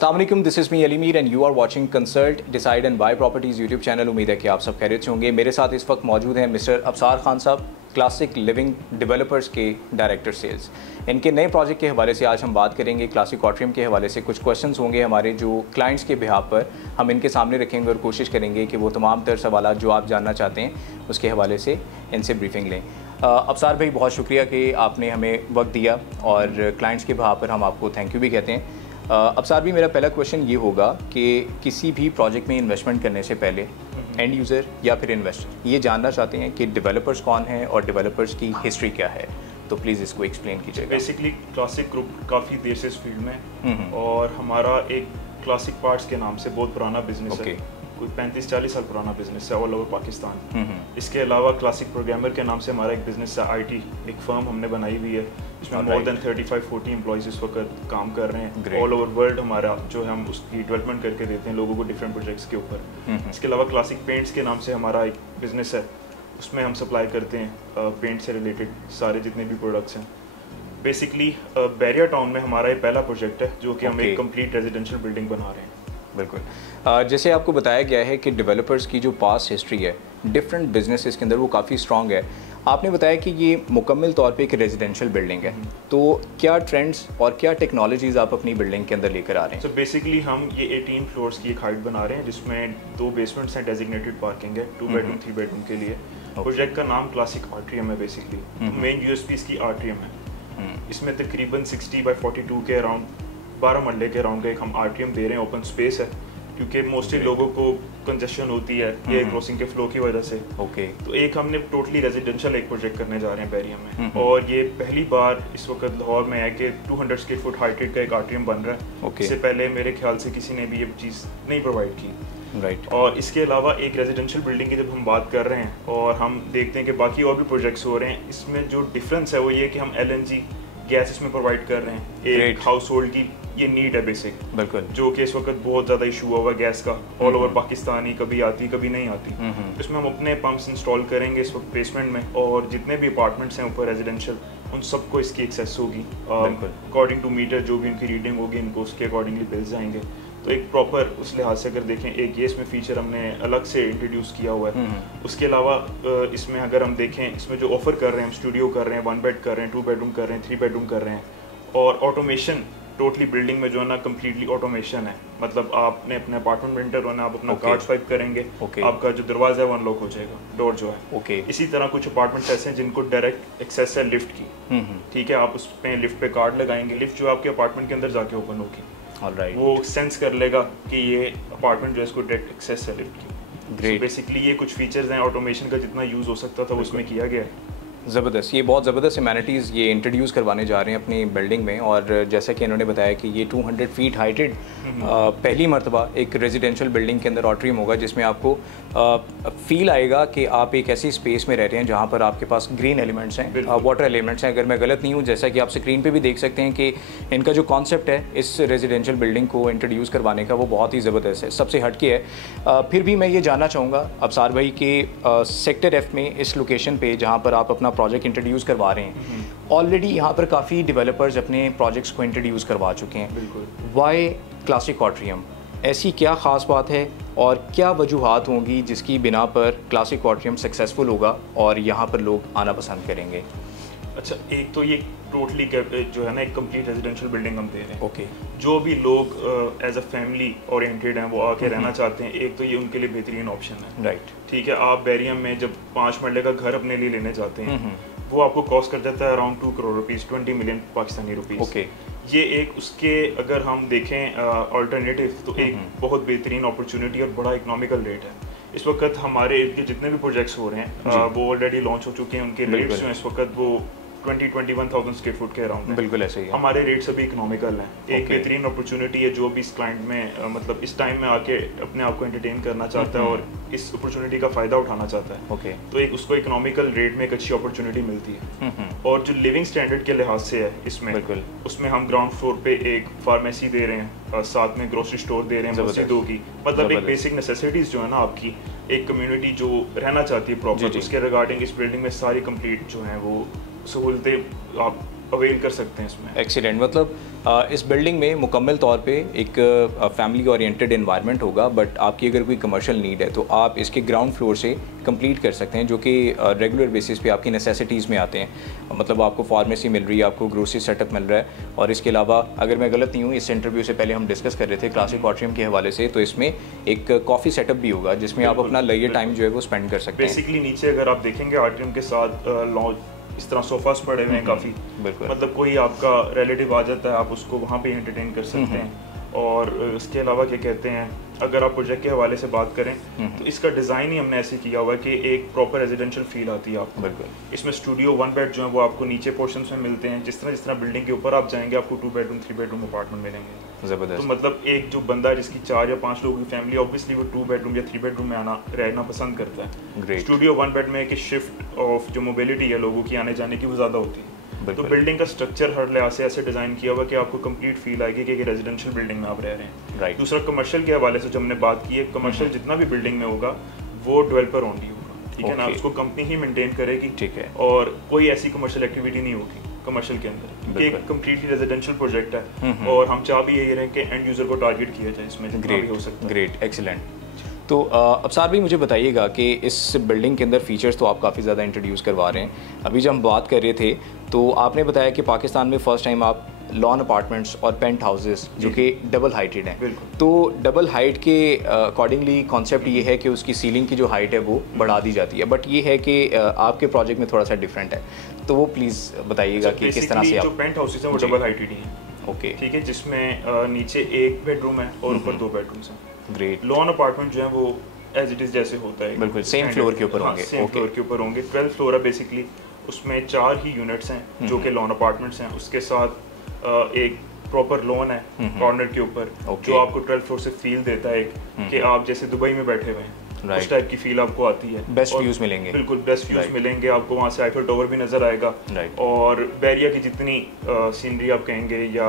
अस्सलाम वालेकुम, this is me Ali Mir and you are watching consult decide and buy properties YouTube channel. उम्मीद है कि आप सब खैरियत से होंगे। मेरे साथ इस वक्त मौजूद हैं मिस्टर अबसार खान साहब, क्लासिक लिविंग डेवलपर्स के डायरेक्टर सेल्स। इनके नए प्रोजेक्ट के हवाले से आज हम बात करेंगे। क्लासिक ऑट्रियम के हवाले से कुछ क्वेश्चंस होंगे हमारे जो क्लाइंट्स के बिहाफ पर हम इनके सामने रखेंगे और कोशिश करेंगे कि वो तमाम तर सवाल जो आप जानना चाहते हैं उसके हवाले से इनसे ब्रीफिंग लें। अबसार भाई, बहुत शुक्रिया कि आपने हमें वक्त दिया और क्लाइंट्स के बिहाफ पर हम आपको थैंक यू भी कहते हैं। अबसार भी, मेरा पहला क्वेश्चन ये होगा कि किसी भी प्रोजेक्ट में इन्वेस्टमेंट करने से पहले एंड यूज़र या फिर इन्वेस्टर ये जानना चाहते हैं कि डेवलपर्स कौन हैं और डेवलपर्स की हिस्ट्री क्या है, तो प्लीज़ इसको एक्सप्लेन कीजिएगा। बेसिकली क्लासिक ग्रुप काफ़ी देर से इस फील्ड में और हमारा एक क्लासिक पार्ट्स के नाम से बहुत पुराना बिजनेस है, कोई 35-40 साल पुराना बिजनेस है ऑल ओवर पाकिस्तान। इसके अलावा क्लासिक प्रोग्रामर के नाम से हमारा एक बिजनेस है, आईटी एक फर्म हमने बनाई हुई है जिसमें मोर देन 35-40 एम्प्लॉयज़ इस वक्त काम कर रहे हैं ऑल ओवर वर्ल्ड। हमारा जो है हम उसकी डेवलपमेंट करके देते हैं लोगों को डिफरेंट प्रोजेक्ट्स के ऊपर। इसके अलावा क्लासिक पेंट्स के नाम से हमारा एक बिजनेस है, उसमें हम सप्लाई करते हैं पेंट से रिलेटेड सारे जितने भी प्रोडक्ट्स हैं। बेसिकली बैरिया टाउन में हमारा ये पहला प्रोजेक्ट है जो कि हम एक कंप्लीट रेजिडेंशियल बिल्डिंग बना रहे हैं। बिल्कुल, जैसे आपको बताया गया है कि डेवलपर्स की जो पास्ट हिस्ट्री है डिफरेंट बिजनेसेस के अंदर वो काफ़ी स्ट्रॉन्ग है। आपने बताया कि ये मुकम्मल तौर पे एक रेजिडेंशियल बिल्डिंग है, तो क्या ट्रेंड्स और क्या टेक्नोलॉजीज़ आप अपनी बिल्डिंग के अंदर लेकर आ रहे हैं? तो बेसिकली हम ये 18 फ्लोर्स की एक हाइट बना रहे हैं जिसमें 2 बेसमेंट्स हैं, डेजिग्नेटेड पार्किंग है, 2 बेडरूम 3 बेडरूम के लिए। प्रोजेक्ट का नाम क्लासिक आर्ट्रियम है। बेसिकली मेन यूएसपी इसकी आर्ट्रियम है। इसमें तकरीबन 60 बाई 42 के अराउंड 12 मरले के अराउंड का एक हम आर्ट्रियम दे रहे हैं। ओपन स्पेस है क्योंकि मोस्टली लोगों को कंजेशन होती है ये क्रॉसिंग के फ्लो की वजह से। तो एक हमने टोटली रेजिडेंशियल एक प्रोजेक्ट करने जा रहे हैं बैरिया में, और ये पहली बार इस वक्त लाहौर में है कि 200 स्क्वायर फुट हाइटेड का एक आर्ट्रियम बन रहा है। इससे पहले मेरे ख्याल से किसी ने भी ये चीज़ नहीं प्रोवाइड की। और इसके अलावा एक रेजिडेंशियल बिल्डिंग की जब हम बात कर रहे हैं और हम देखते हैं कि बाकी और भी प्रोजेक्ट्स हो रहे हैं, इसमें जो डिफरेंस है वो ये कि हम LNG गैस इसमें प्रोवाइड कर रहे हैं। एक हाउस होल्ड की ये नीड है बेसिक, बिल्कुल, जो कि इस वक्त बहुत ज़्यादा इशू हुआ गैस का ऑल ओवर पाकिस्तान ही, कभी आती कभी नहीं आती। इसमें हम अपने पंप्स इंस्टॉल करेंगे इस वक्त बेसमेंट में, और जितने भी अपार्टमेंट्स हैं ऊपर रेजिडेंशियल उन सबको इसकी एक्सेस होगी अकॉर्डिंग टू मीटर। जो भी उनकी रीडिंग होगी इनको उसके अकॉर्डिंगली बिल्स आएंगे। तो एक प्रॉपर उस लिहाज से अगर देखें एक ये इसमें फीचर हमने अलग से इंट्रोड्यूस किया हुआ है। उसके अलावा इसमें अगर हम देखें इसमें जो ऑफर कर रहे हैं, हम स्टूडियो कर रहे हैं, 1 बेड कर रहे हैं, 2 बेडरूम कर रहे हैं, 3 बेडरूम कर रहे हैं, और ऑटोमेशन टोटली बिल्डिंग में जो है ना कम्प्लीटली ऑटोमेशन है। मतलब आपने अपने अपार्टमेंट में एंटर होना, आप अपना कार्ड स्वाइप करेंगे, आपका जो दरवाजा है वो अनलॉक हो जाएगा, डोर जो है। इसी तरह कुछ अपार्टमेंट्स ऐसे हैं जिनको डायरेक्ट एक्सेस है लिफ्ट की, ठीक है, आप उस पे लिफ्ट पे कार्ड लगाएंगे, लिफ्ट जो आपके अपार्टमेंट के अंदर जाके ओपन होगी। वो सेंस कर लेगा कि ये अपार्टमेंट जो है इसको डायरेक्ट एक्सेस है लिफ्ट की। ग्रेट। बेसिकली ये कुछ फीचर्स हैं ऑटोमेशन का, जितना यूज़ हो सकता था वो उसमें किया गया है। ज़बरदस्त, ये बहुत ज़बरदस्त एमेनिटीज़ ये इंट्रोड्यूस करवाने जा रहे हैं अपनी बिल्डिंग में। और जैसा कि इन्होंने बताया कि ये 200 फीट हाइटेड पहली मरतबा एक रेजिडेंशियल बिल्डिंग के अंदर ऑट्रियम होगा जिसमें आपको फील आएगा कि आप एक ऐसी स्पेस में रह रहे हैं जहाँ पर आपके पास ग्रीन एलिमेंट्स हैं, वाटर एलिमेंट्स हैं। अगर मैं गलत नहीं हूँ, जैसा कि आप स्क्रीन पे भी देख सकते हैं कि इनका जो कॉन्सेप्ट है इस रेजिडेंशियल बिल्डिंग को इंट्रोड्यूस करवाने का वो बहुत ही ज़बरदस्त है, सबसे हटके है। फिर भी मैं ये जानना चाहूँगा अबसार भाई कि सेक्टर F में इस लोकेशन पर जहाँ पर आप अपना प्रोजेक्ट इंट्रोड्यूस करवा रहे हैं, ऑलरेडी यहाँ पर काफ़ी डेवलपर्स अपने प्रोजेक्ट्स को इंट्रोड्यूस करवा चुके हैं। बिल्कुल। वाई क्लासिक ऑट्रियम, ऐसी क्या ख़ास बात है और क्या वजूहात होंगी जिसकी बिना पर क्लासिक ऑट्रियम सक्सेसफुल होगा और यहाँ पर लोग आना पसंद करेंगे? अच्छा, एक तो ये टोटली जो है ना एक कंप्लीट रेजिडेंशियल बिल्डिंग हम दे रहे हैं। जो भी लोग एज अ फैमिली ओरिएंटेड हैं वो आके रहना चाहते हैं, एक तो ये उनके लिए बेहतरीन ऑप्शन है। राइट, ठीक है। आप बैरियम में जब 5 मरले का घर अपने लिए लेने जाते हैं वो आपको कॉस्ट कर जाता है around 2 crore rupees, 20 million Pakistani rupees. ये एक उसके अगर हम देखें अल्टरनेटिव तो एक बहुत बेहतरीन अपॉर्चुनिटी और बड़ा इकोनॉमिकल रेट है। इस वक्त हमारे जितने भी प्रोजेक्ट्स हो रहे हैं वो ऑलरेडी लॉन्च हो चुके हैं, उनके रेट्स जो हैं इस वक्त वो 20-21,000 स्क्वायर फुट के अराउंड है। बिल्कुल ऐसे ही है। हमारे रेट्स अभी इकोनॉमिकल हैं। एक बेहतरीन अपॉर्चुनिटी है जो भी इस क्लाइंट में मतलब इस टाइम में आके अपने आप को एंटरटेन करना चाहता है और इस अपॉर्चुनिटी का फ़ायदा उठाना चाहता है। तो एक उसको इकोनॉमिकल रेट में एक अच्छी अपॉर्चुनिटी मिलती है। और जो लिविंग स्टैंडर्ड के लिहाज से है इसमें, उसमें हम ग्राउंड फ्लोर पे एक फार्मेसी दे रहे हैं, साथ में ग्रोसरी स्टोर दे रहे हैं, मस्जिदों की, मतलब एक बेसिक नेसेसिटीज़ जो है ना आपकी एक कम्युनिटी जो रहना चाहती है प्रॉपर, उसके रिगार्डिंग इस बिल्डिंग में सारी कंप्लीट जो हैं वो सहूलतें आप اویل کر سکتے ہیں اس میں. ایکسیلنٹ. مطلب اس بلڈنگ میں مکمل طور پہ ایک فیملی اورینٹیڈ انوائرمنٹ ہوگا, بٹ آپ کی اگر کوئی کمرشل نیڈ ہے تو آپ اس کے گراؤنڈ فلور سے کمپلیٹ کر سکتے ہیں, جو کہ ریگولر بیسس پہ آپ کی نیسیسٹیز میں آتے ہیں. مطلب آپ کو فارمیسی مل رہی ہے, آپ کو گروسری سیٹ اپ مل رہا ہے, اور اس کے علاوہ اگر میں غلط نہیں ہوں, اس انٹرویو سے پہلے ہم ڈسکس کر رہے تھے کلاسک آٹریم کے حوالے سے, تو اس میں ایک کافی سیٹ اپ بھی ہوگا جس میں آپ اپنا لیجر ٹائم جو ہے وہ اسپینڈ کر سکتے ہیں. بیسکلی نیچے اگر آپ دیکھیں گے آٹریم کے ساتھ اس طرح صوفاز پڑے ہوئے ہیں کافی, مطلب کوئی آپ کا ریلیٹیو آ جاتا ہے آپ اس کو وہاں پہ انٹرٹین کر سکتے ہیں. اور اس کے علاوہ کیا کہتے ہیں, اگر آپ پروجیکٹ کے حوالے سے بات کریں تو اس کا ڈیزائن ہی ہم نے ایسے کیا ہوا ہے کہ ایک پراپر ریزیڈینشیل فیل آتی ہے آپ کو. اس میں اسٹوڈیو 1 بیڈ جو ہے وہ آپ کو نیچے پورشنس میں ملتے ہیں, جس طرح بلڈنگ کے اوپر آپ جائیں گے آپ کو 2 bed room 3 bed room apartment ملیں گے. تو مطلب ایک جو بندہ ہے جس کی 4 یا 5 لوگوں کی فیملی, اوبیسلی وہ 2 بیڈ روم یا 3 بیڈ روم میں رہنا پسند کرتا ہے. اسٹوڈیو 1 بیڈ میں کہ شفٹ آف جو موبلٹی ہے لوگوں کی آنے جانے کی وہ زیادہ ہوتی ہے. تو بلڈنگ کا اسٹرکچر ہر لحاظ سے ایسے ڈیزائن کیا ہوا کہ آپ کو کمپلیٹ فیل آئے گی کہ ریزیڈینشیل بلڈنگ میں آپ رہ رہے ہیں. دوسرا کمرشل کے حوالے سے جو ہم نے بات کی ہے, کمرشل جتنا بھی بلڈنگ میں ہوگا وہ ڈیولپر اونلی ہوگا, ٹھیک ہے نا, اس کو کمپنی ہی مینٹین کرے گی, ٹھیک ہے, اور کوئی ایسی کمرشل ایکٹیویٹی نہیں ہوگی کمرشل کے اندر. ایک کمپلیٹلی ریزیڈینشیل پروجیکٹ ہے اور ہم چاہ بھی یہی رہے کہ اینڈ یوزر کو ٹارگیٹ کیا جائے اس میں جتنا بھی ہو سکتا ہے. Great, excellent. تو ابصار بھائی مجھے بتائیے گا کہ اس بلڈنگ کے اندر فیچرز تو آپ کافی زیادہ انٹروڈیوس کروا رہے ہیں. ابھی جب ہم بات کر رہے تھے تو آپ نے بتایا کہ پاکستان میں فرسٹ ٹائم آپ لان اپارٹمنٹس اور پینٹ ہاؤسز جو کہ ڈبل ہائٹڈ ہیں, تو ڈبل ہائٹ کے اکارڈنگلی کانسیپٹ یہ ہے کہ اس کی سیلنگ کی جو ہائٹ ہے وہ بڑھا دی جاتی ہے, بٹ یہ ہے کہ آپ کے پروجیکٹ میں تھوڑا سا ڈفرینٹ ہے, تو وہ پلیز بتائیے گا کہ کس طرح سے. جو پینٹ ہاؤسز ہیں وہ ڈبل ہائٹڈ ہی ہیں, اوکے, ٹھیک ہے, جس میں نیچے 1 بیڈ روم ہے اور اوپر 2 بیڈ رومس ہیں. گریٹ. لان اپارٹمنٹ جو ہے وہ ایز اٹ از جیسے ہوتا ہے بالکل سیم فلور کے اوپر ہوں گے, سیم فلور کے اوپر ہوں گے. 12 فلور ہے بیسکلی, اس میں 4 ہی یونٹس ہیں جو کہ لان اپارٹمنٹس ہیں. اس کے ساتھ ایک پراپر لون ہے کارنر کے اوپر جو آپ کو 12 فلور سے فیل دیتا ہے کہ آپ جیسے دبئی میں بیٹھے ہوئے ہیں, اس ٹائپ کی فیل آپ کو آتی ہے. بیسٹ ویوز ملیں گے, بالکل بیسٹ ویوز ملیں گے آپ کو, وہاں سے آئیفل ٹاور بھی نظر آئے گا, اور بیریا کی جتنی سینری آپ کہیں گے یا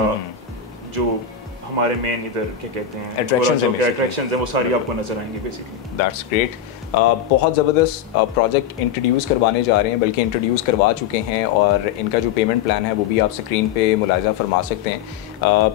جو ہمارے مین ادھر کیا کہتے ہیں اٹریکشنز ہیں وہ ساری آپ کو نظر آئیں گے بیسکلی. That's great. بہت زبردست پروجیکٹ انٹروڈیوس کروانے جا رہے ہیں, بلکہ انٹروڈیوس کروا چکے ہیں, اور ان کا جو پیمنٹ پلان ہے وہ بھی آپ اسکرین پہ ملاحظہ فرما سکتے ہیں.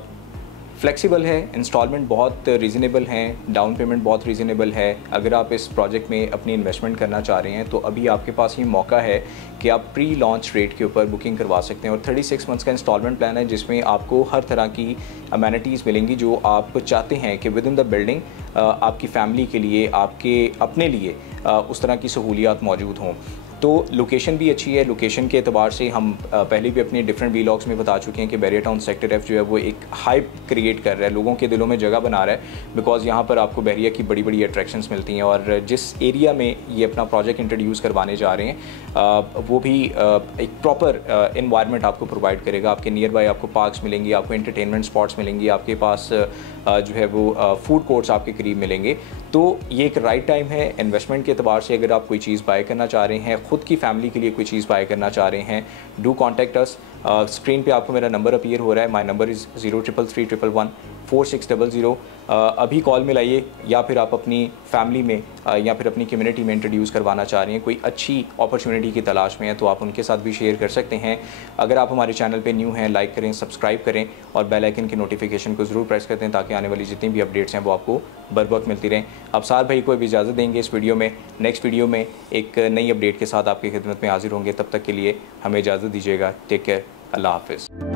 فلیکسیبل ہے, انسٹالمنٹ بہت ریزنیبل ہیں, ڈاؤن پیمنٹ بہت ریزنیبل ہے. اگر آپ اس پروجیکٹ میں اپنی انویسٹمنٹ کرنا چاہ رہے ہیں تو ابھی آپ کے پاس یہ موقع ہے کہ آپ پری لانچ ریٹ کے اوپر بکنگ کروا سکتے ہیں. اور 36 منتھس کا انسٹالمنٹ پلان ہے جس میں آپ کو ہر طرح کی امینٹیز ملیں گی جو آپ چاہتے ہیں کہ ود ان دا بلڈنگ آپ کی فیملی کے لیے, آپ کے اپنے لیے اس طرح کی سہولیات موجود ہوں. تو لوکیشن بھی اچھی ہے. لوکیشن کے اعتبار سے ہم پہلے بھی اپنے ڈفرینٹ ویلاگس میں بتا چکے ہیں کہ بیریا ٹاؤن سیکٹر ایف جو ہے وہ ایک ہائپ کریٹ کر رہا ہے, لوگوں کے دلوں میں جگہ بنا رہا ہے, بیکاز یہاں پر آپ کو بیریا کی بڑی بڑی اٹریکشنس ملتی ہیں. اور جس ایریا میں یہ اپنا پروجیکٹ انٹروڈیوس کروانے جا رہے ہیں وہ بھی ایک پراپر انوائرمنٹ آپ کو پرووائڈ کرے گا. آپ کے نیئر بائی آپ کو پارکس ملیں گی, آپ کو انٹرٹینمنٹ اسپاٹس ملیں گی, آپ کے پاس جو ہے وہ فوڈ کورٹس آپ کے قریب ملیں گے. تو یہ ایک رائٹ ٹائم ہے انویسٹمنٹ کے اعتبار سے. اگر آپ کوئی چیز بائی کرنا چاہ رہے ہیں, خود کی فیملی کے لیے کوئی چیز بائی کرنا چاہ رہے ہیں, ڈو کانٹیکٹ اس. اسکرین پہ آپ کو میرا نمبر اپیئر ہو رہا ہے, مائی نمبر از 03331 4600. ابھی کال ملائیے, یا پھر آپ اپنی فیملی میں یا پھر اپنی کمیونٹی میں انٹروڈیوس کروانا چاہ رہے ہیں, کوئی اچھی اپرچونیٹی کی تلاش میں ہیں تو آپ ان کے ساتھ بھی شیئر کر سکتے ہیں. اگر آپ ہمارے چینل پہ نیو ہیں, لائک کریں, سبسکرائب کریں, اور بیل آئکن کی نوٹیفیکیشن کو ضرور پریس کرتے ہیں تاکہ آنے والی جتنی بھی اپڈیٹس ہیں وہ آپ کو بر وقت ملتی رہیں. ابصار بھائی کو بھی اجازت دیں گے اس ویڈیو میں. نیکسٹ ویڈیو میں ایک نئی اپڈیٹ کے ساتھ آپ کی خدمت میں حاضر ہوں گے. تب تک کے لیے ہمیں اجازت دیجیے گا. ٹیک کیئر, اللہ حافظ.